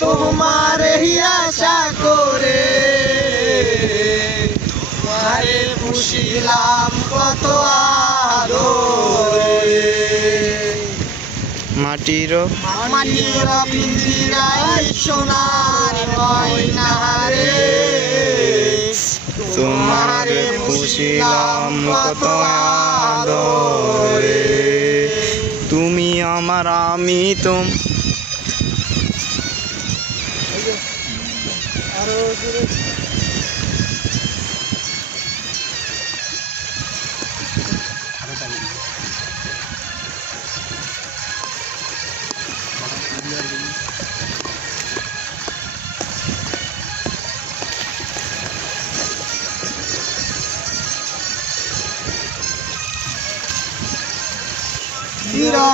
তোমারে আশা করে তোমারে পুষিলাম কত আদরে। মাটির পিঞ্জিরায় সোনার ময়না রে, তোমারে পুষিলাম কত আদরে। তুমি আমার আমি তুম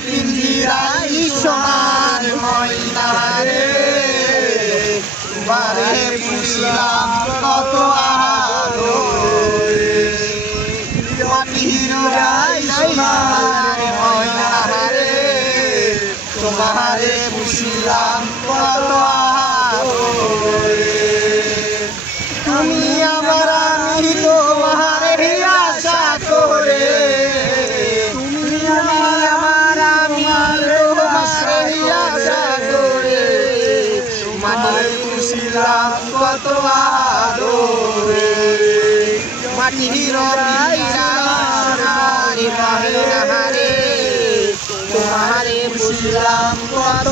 পিঞ্জিরায় সোনার ময়না রে, তোমারে পুষিলাম কত আদরে। মাটির সোনার ময়না রে, তোমারে পুষিলাম কত আদরে। তুমি আমার আমি তোমারে আশা করে, তুমি আমার আমি তোমারে আশা করে, তোমারে পুষিলাম কত আদরে। মাটির সোনার ময়না রে, তোমারে পুষিলাম কত